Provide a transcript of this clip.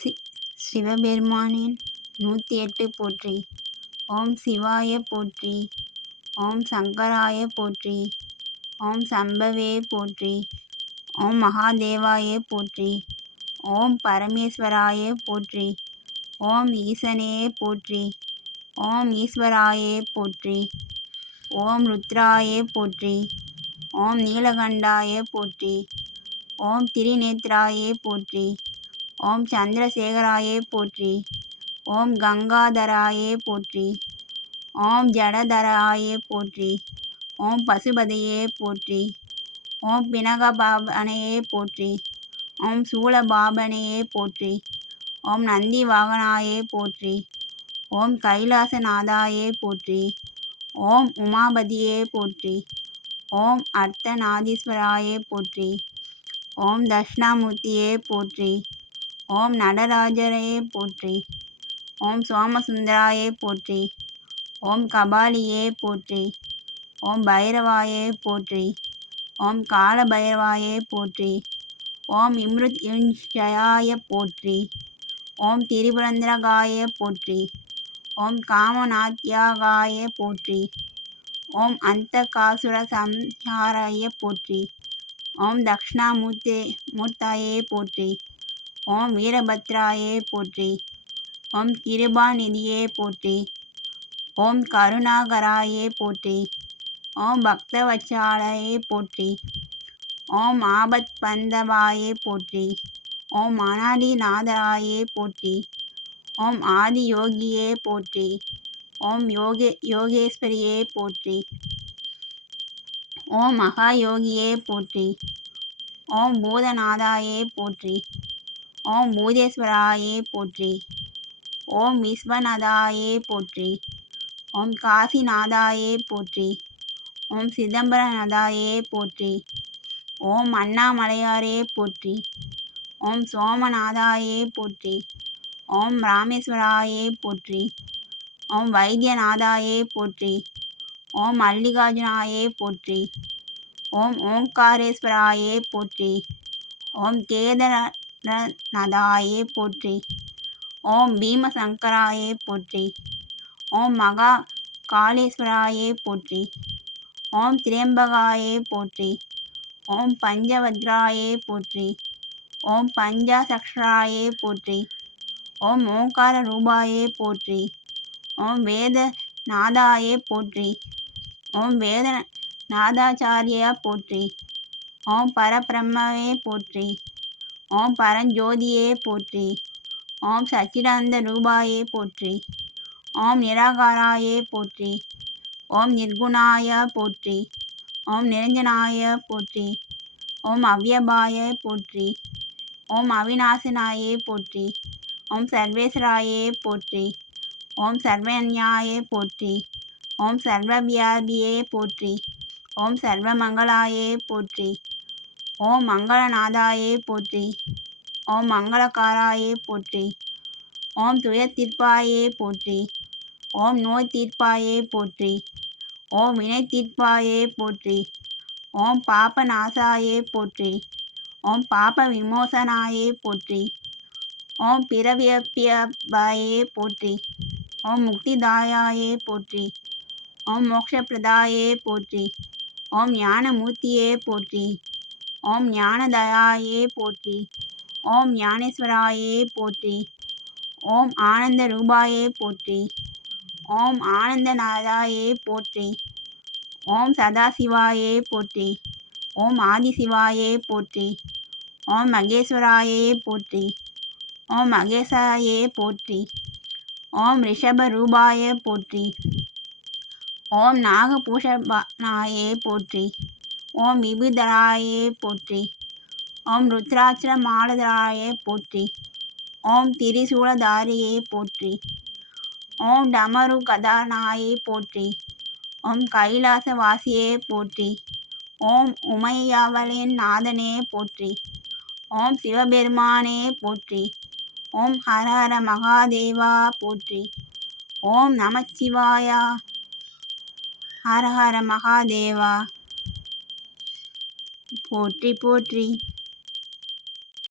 C சிவபெருமானின் 108 போற்றி. ஓம் சிவாய போற்றி. ஓம் சங்கராய போற்றி. ஓம் சம்பவே போற்றி. ஓம் மகாதேவாய போற்றி. ஓம் பரமேஸ்வராய போற்றி. ஓம் ஈசனே போற்றி. ஓம் ஈஸ்வராய போற்றி. ஓம் ருத்ராய போற்றி. ஓம் நீலகண்டாய போற்றி. ஓம் திரிநேத்ராய போற்றி. ஓம் சந்திரசேகராய போற்றி. ஓம் கங்காதராய போற்றி. ஓம் ஜடதராய போற்றி. ஓம் பசுபதையே போற்றி. ஓம் பினகபாவனையே போற்றி. ஓம் சூலபாபனையே போற்றி. ஓம் நந்தி வாகனாயே போற்றி. ஓம் கைலாசநாதாயே போற்றி. ஓம் உமாபதியே போற்றி. ஓம் அர்த்தநாதீஸ்வராயே போற்றி. ஓம் தட்சிணாமூர்த்தியே போற்றி. ஓம் நடராஜரையே போற்றி. ஓம் சோமசுந்தராயே போற்றி. ஓம் கபாலியே போற்றி. ஓம் பைரவாயே போற்றி. ஓம் காலபைரவாயே போற்றி. ஓம் இம்ருத்யுஞ்சயாய போற்றி. ஓம் திரிபுரந்தரகாய போற்றி. ஓம் காமநாத்யாகாய போற்றி. ஓம் அந்தகாசுர சம்ஹாராய போற்றி. ஓம் தட்சிணாமூர்த்தாயே போற்றி. ஓம் வீரபத்ராயே போற்றி. ஓம் கிருபாநிதியே போற்றி. ஓம் கருணாகராயே போற்றி. ஓம் பக்தவத்சாலாயே போற்றி. ஓம் ஆபத்பந்தவாயே போற்றி. ஓம் அநாதிநாதராயே போற்றி. ஓம் ஆதியோகியே போற்றி. ஓம் யோகேஸ்வரியே போற்றி. ஓம் மகாயோகியே போற்றி. ஓம் பூதநாதாயே போற்றி. ஓம் பூதேஸ்வராயே போற்றி. ஓம் விஸ்வநாதாயே போற்றி. ஓம் காசிநாதாயே போற்றி. ஓம் சிதம்பரநாதாயே போற்றி. ஓம் அண்ணாமலையாரே போற்றி. ஓம் சோமநாதாயே போற்றி. ஓம் ராமேஸ்வராயே போற்றி. ஓம் வைத்தியநாதாயே போற்றி. ஓம் மல்லிகார்ஜுனாயே போற்றி. ஓம் ஓங்காரேஸ்வராயே போற்றி. ஓம் கேதரநாதாயே போற்றி. ஓம் பீமசங்கராயே போற்றி. ஓம் மகா காளேஸ்வராயே போற்றி. ஓம் திரியம்பகாயே போற்றி. ஓம் பஞ்சவத்ராயே போற்றி. ஓம் பஞ்சாசக்ஷராயே போற்றி. ஓம் ஓங்கார ரூபாயே போற்றி. ஓம் வேதநாதாயே போற்றி. ஓம் வேதநாதாச்சாரியா போற்றி. ஓம் பரபிரம்மவே போற்றி. ஓம் பரஞ்சோதியே போற்றி. ஓம் சச்சிதானந்த ரூபாயே போற்றி. ஓம் நிராகாராயே போற்றி. ஓம் நிர்குணாய போற்றி. ஓம் நிரஞ்சனாய போற்றி. ஓம் அவ்யபாய போற்றி. ஓம் அவிநாசனாயே போற்றி. ஓம் சர்வேஸ்வராயே போற்றி. ஓம் சர்வஞாயே போற்றி. ஓம் சர்வவியாபியே போற்றி. ஓம் சர்வமங்களாயே போற்றி. ஓம் மங்களநாதாயே போற்றி. ஓம் மங்களகாராயே போற்றி. ஓம் துயத்தீர்ப்பாயே போற்றி. ஓம் நோய் தீர்ப்பாயே போற்றி. ஓம் வினை தீர்ப்பாயே போற்றி. ஓம் பாபநாசாயே போற்றி. ஓம் பாப விமோசனாயே போற்றி. ஓம் பிறவியப்பியபாயே போற்றி. ஓம் முக்திதாயாயே போற்றி. ஓம் மோக்ஷப்பிரதாயே போற்றி. ஓம் ஞானமூர்த்தியே போற்றி. ஓம் ஞானதயாயே போற்றி. ஓம் ஞானேஸ்வராயே போற்றி. ஓம் ஆனந்த ரூபாயே போற்றி. ஓம் ஆனந்தநாதாயே போற்றி. ஓம் சதாசிவாயே போற்றி. ஓம் ஆதிசிவாயே போற்றி. ஓம் மகேஸ்வராயே போற்றி. ஓம் மகேசாயே போற்றி. ஓம் ரிஷபரூபாய போற்றி. ஓம் நாகபூஷணாயே போற்றி. ஓம் விபுதராயே போற்றி. ஓம் ருத்ராட்ச மாலதராயே போற்றி. ஓம் திரிசூலதாரியே போற்றி. ஓம் டமருகதானாயே போற்றி. ஓம் கைலாசவாசியே போற்றி. ஓம் உமையவளின் நாதனே போற்றி. ஓம் சிவபெருமானே போற்றி. ஓம் ஹரஹர மகாதேவா போற்றி. ஓம் நமச்சிவாயா. ஹரஹர மகாதேவா போற்றி போற்றி.